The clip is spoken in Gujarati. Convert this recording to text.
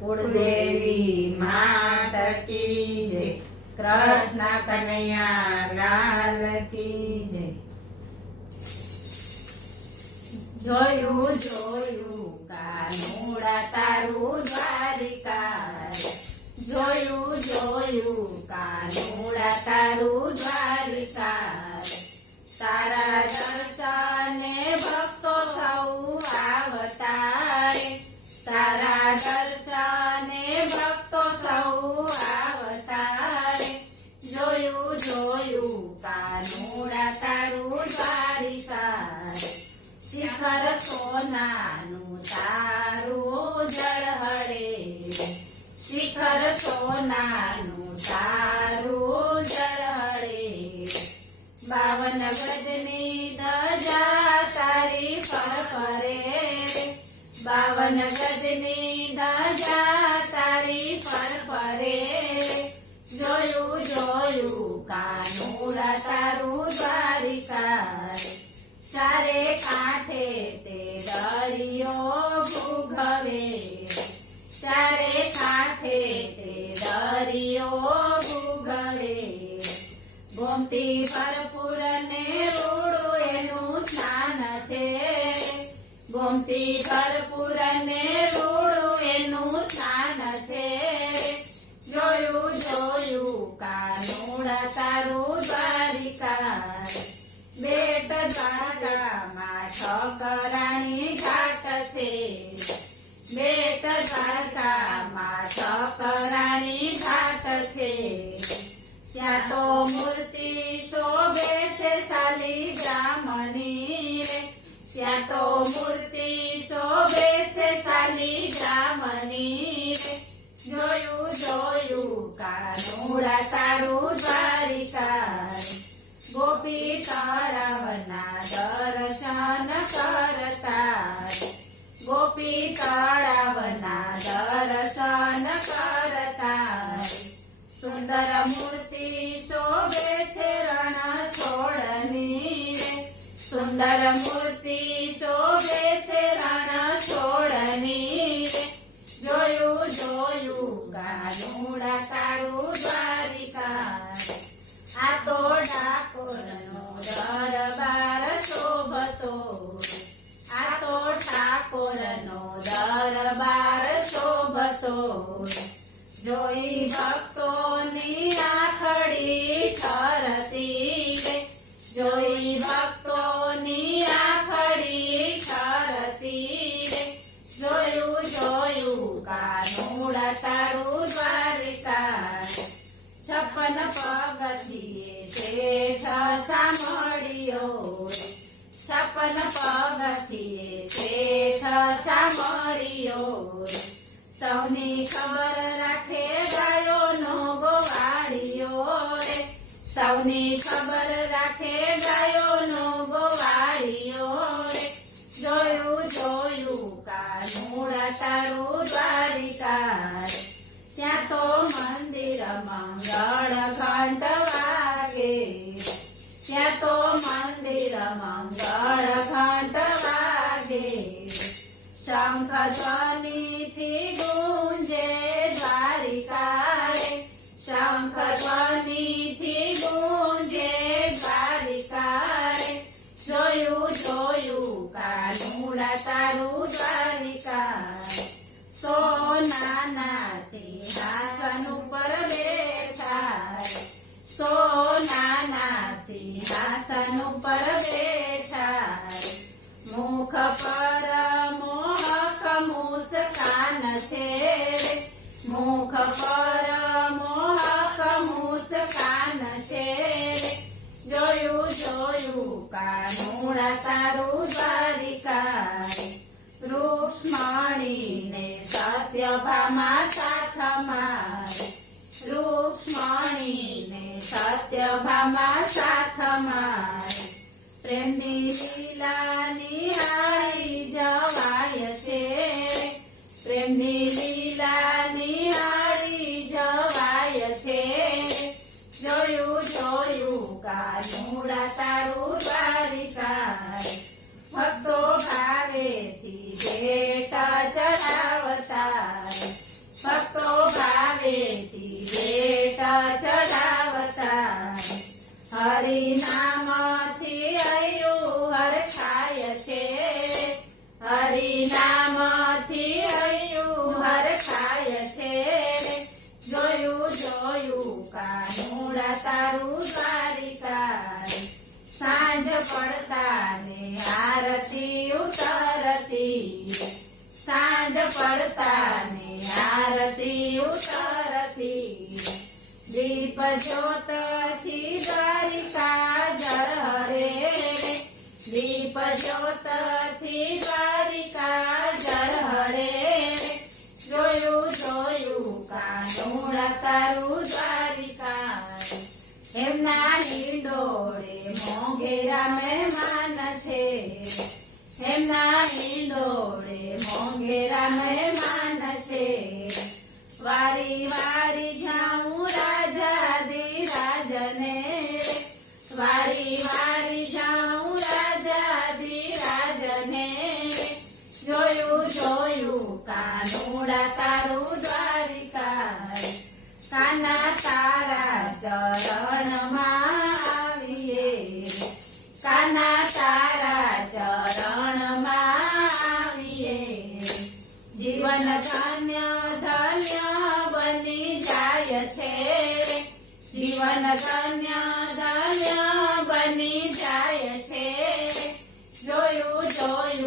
कुलदेवी मात की जय। कृष्ण कन्हैया लाल की जय। જોયું જોયું કાનુડા તારું દ્વારિકા, જોયું જોયું કાનુડા તારું દ્વારિકા, તારા દર્શને ભક્તો સૌ આવતારે, તારા દર્શને ભક્તો સૌ આવતારે, જોયું જોયું કાનુડા તારું દ્વારિકા, શિખર સોનાનું તારું જળહળે, શિખર સોનાનું તારું જળહળે, 52 ગજની ધજા તારી ફરફરે, 52 ગજની ધજા તારી ફરફરે, જોયું જોયું કાનુડા તારું દ્વારિકા, ચારે કાંઠે તે દરિયો ભૂગવે, ચારે કાંઠે તે દરિયો ભૂગવે, ગોમતી ભરપૂર ને રૂડું એનું સ્નાન છે, ગોમતી ભરપૂર ને રૂડું એનું સ્નાન છે, જોયું જોયું કાનુડા તારું દ્વારિકા, બેટ દ્વારકામાં ઠકરાણી ઘાટ છે, બેટ દ્વારકામાં ઠકરાણી ઘાટ છે, ત્યાં તો મૂર્તિ શોભે છે શાલિગ્રામની રે, ત્યાં તો મૂર્તિ શોભે છે શાલિગ્રામની રે, જોયું જોયું કાનુડા તારું દ્વારિકા, ગોપી તળાવના દર્શન કરતા, ગોપી તળાવના દર્શન કરતા, સુંદર મૂર્તિ શોભે છે રણ છોડની રે, સુંદર મૂર્તિ શોભે છે રણ છોડની રે, જોયું જોયું કાનુડા તારું દ્વારિકા, આ તો ઠાકોરનો દરબાર શોભતો, આ તો ઠાકોરનો દરબાર શોભતો, જોઈ ભક્તોની આંખડી ઠરતી રે, જોઈ ભક્તોની આંખડી ઠરતી રે, જોયું જોયું કાનુડા તારું દ્વારિકા, 56 પગથિયે શેઠ સાંભળ્યો, 56 પગથિયે શેઠ સાંભળ્યો, સૌની ખબર રાખે ગાયોનો ગોવાળિયો રે, સૌની ખબર રાખે ગાયોનો ગોવાળિયો રે, જોયું જોયું કાનુડા તારું દ્વારિકા, ત્યાં તો મંદિર મંગળ ઘંટ વાગે, ત્યાં તો મંદિર મંગળ ઘંટ વાગે, શંખ ધ્વનિથી ગુંજે દ્વારિકા રે, શંખ ધ્વનિથી ગુંજે દ્વારિકા રે, જોયું જોયું કાનુડા તારું દ્વારિકા, સોનાના સિંહાસન ઉપર બેઠા, સોનાના સિંહાસન ઉપર બેઠા, મુખ પર મોહક મુસ્કાન છે, મુખ પર મોહક મુસ્કાન છે, જોયું જોયું કાનુડા તારું દ્વારિકા, રૂક્ષ્મણીને સત્યભામા સાથમાં, રૂક્ષ્મણીને સત્યભામા સાથમાં, પ્રેમની લીલાની હારી જવાય છે, પ્રેમની લીલાની હારી જવાય છે, જોયું જોયું કાનુડા તારું દ્વારિકા, ભક્તો ભાવેથી ભેટ ચડાવતા, તારું દ્વારિકા સાંજ પડતા ને આરતી ઉતરતી સાંજ પડતા ને આરતી ઉતરતી દીપ જ્યોતથી દ્વારિકા ઝળહળે દીપ જ્યોતથી દ્વારિકા ઝળહળે જોયું જોયું કાનુડા તારું દ્વારિકા એમના હિંડોળે મોંઘેરા મહેમાન છે એમના હિંડોળે મોંઘેરા મહેમાન છે વારી વારી જાઉં રાજાધિરાજને વારી વારી જાઉં રાજાધિરાજને જોયું જોયું કાનુડા તારું દ્વારિકા કાના તારા ચરણમાં આવીએ કાના તારા ચરણમાં આવીએ જીવન ધન્ય ધન્ય બની જાય છે જીવન ધન્ય ધન્ય બની જાય છે જોયું જોયું